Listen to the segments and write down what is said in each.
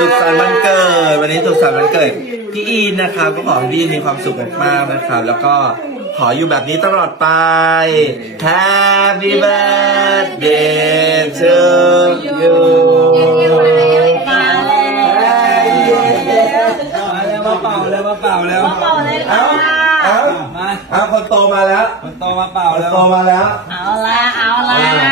สุขสันต์วันเกิด วันนี้สุขสันต์วันเกิดพี่อีนนะครับก็ขอให้พี่อีนมีความสุขมากๆนะครับ แล้วก็ขออยู่แบบนี้ตลอดไป Happy birthday to you มาเป่าแล้วมาเป่าแล้วเป่าเลยเอ้าค่ะเอ้ามาเอ้าคนโตมาแล้วคนโตมาเป่าคนแล้ว โตมาแล้ว เอาละเอาแล้ว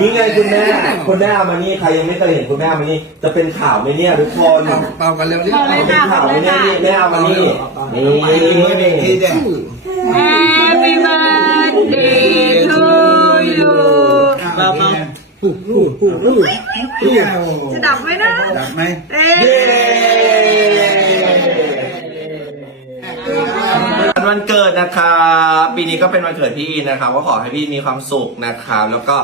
นี่ไงคุณแม่คุณแม่อามานี่ใครยังไม่เคยเห็นคุณแม่อามานี่จะเป็นข่าวไหมเนี่ยทุกคนเป่ากันเร็วดิเป็นข่าวไหมเนี่ยนี่แม่อามานี่นี่ทีเดียว Happy birthday to you เป่าเป่าปุ๊บปุ๊บปุ๊บปุ๊บจะดับไหมนะ ดับไหมเอ๊เย้ะวันเกิดนะครับปีนี้ก็เป็นวันเกิดพี่อีนนะครับก็ขอให้พี่มีความสุขนะครับแล้วก็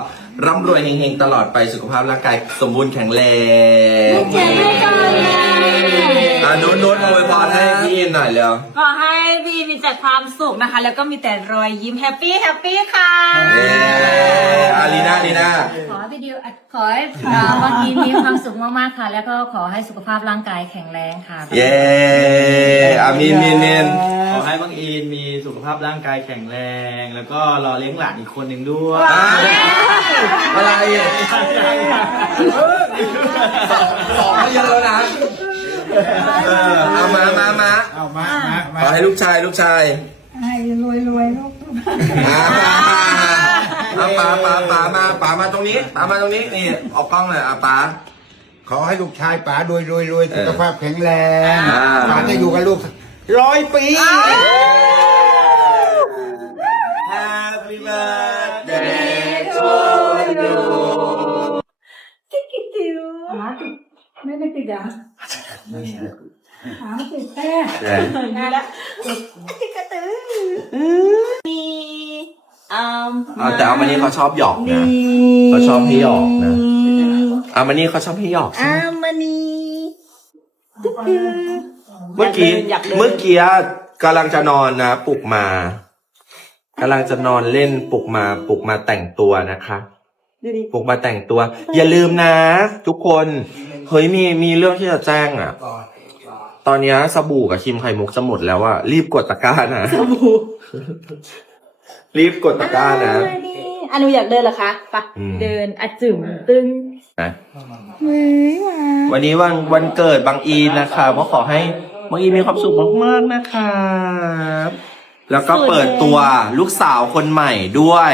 ร่ำรวยเฮงๆ ตลอดไปสุขภาพร่างกายสมบูรณ์แข็งแรงเจ๊ไม่ก่อนเลยอะนุ้นนุ้นโวยพรให้พี่อีนหน่อยเร็วขอให้พี่มีแต่ความสุขนะคะ แล้วก็มีแต่รอยยิ้มแฮปปี้แฮปปี้ค่ะเย้อาลีน่าลีน่าขอให้พี่ดิวขอให้เอ่อบางทีมีความสุขมากๆค่ะ แล้วก็ขอให้สุขภาพร่างกายแข็งแรงค่ะ เย้อามีนมีนมีนข อให้บังอีนมีสุขภาพร่างกายแข็งแรง แล้วก็รอเลี้ยงหลานอีกคนหนึ่งด้วยอะอะไรอะสองก็เยอะแล้วนะเออเอามามามาเอามามามาขอให้ลูกชายลูกชายให้รวยรวยลูกอ่าเอาป๋าป๋าป๋ามาป๋ามาตรงนี้ป๋ามาตรงนี้นี่ออกกล้องเลยอะป๋า ขอให้ลูกชายป๋ารวยรวยรวยเออสุขภาพแข็งแรงอ่าป๋าจะอยู่กับลูก ร้อยปี Happy birthday to you ไม่ไม่ติดอะหาไม่ติดแท้เย้แล้วกระตือมีอืมเอาแต่เอามานี่เขาชอบหยอกนะเขาชอบให้หยอกนะเอามานี่เขาชอบให้หยอกใช่อาไหมมานี เมื่อกี้อยากเดิน เมื่อกี้กำลังจะนอนนะปลุกมากำลังจะนอนเล่นปลุกมาปลุกมาแต่งตัวนะคะ ดูดิ ปลุกมาแต่งตัว อย่าลืมนะ ทุกคนเฮ้ยมีมีเรื่องที่จะแจ้งอะ ตอนเนี้ยสบู่กับครีมไข่มุกจะหมดแล้วอะรีบกดตะกร้านะรีบกดตะกร้านะ อันนูอยากเดินเหรอคะปะอืม เดินอะจึ๋มตึง นะวันนี้วันวันเกิดบางอีนนะครับก็ขอให้บางอีนมีความสุขมากๆนะครับแล้วก็เปิดตัวลูกสาวคนใหม่ด้วย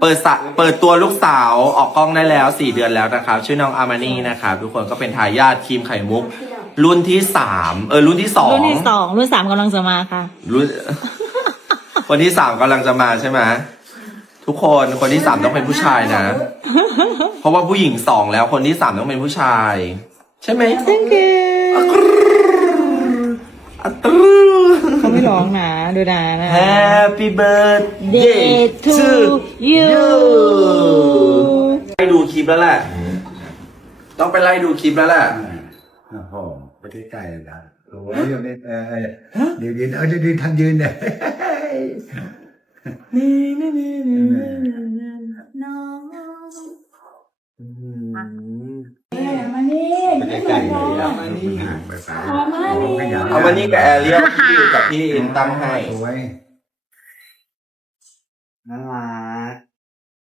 เปิดสะเปิดตัวลูกสาวออกกล้องได้แล้วสี่เดือนแล้วนะครับชื่อน้องอามานี่นะครับทุกคนก็เป็นทายาทครีมไข่มุก รุ่นที่สามเออรุ่นที่สอง รุ่นที่สองรุ่นสามกำลังจะมาค่ะรุ่นคนที่สามกำลังจะมาใช่ไหม ทุกคนคนที่สามต้องเป็นผู้ชายนะ เพราะว่าผู้หญิงสองแล้วคนที่สามต้องเป็นผู้ชาย ใช่ไหม thank you อัตรูเขาไม่ร้องนะ ดูนะนะ Happy birthday Day to to you ไล่ดูคลิปแล้วแหละ ต้องไปไล่ดูคลิปแล้วแหละโอ้โหไปใกล้ๆนะโอ้ยเดี๋ยวนี้เออเดี๋ยวยืนเออเดี๋ยวยืนทำยืนเนี่ยไป ห่างไปสายไม่เอาวันนี้กับแอเรียลที่กับพี่อินตั้งให้ สวยน่ารัก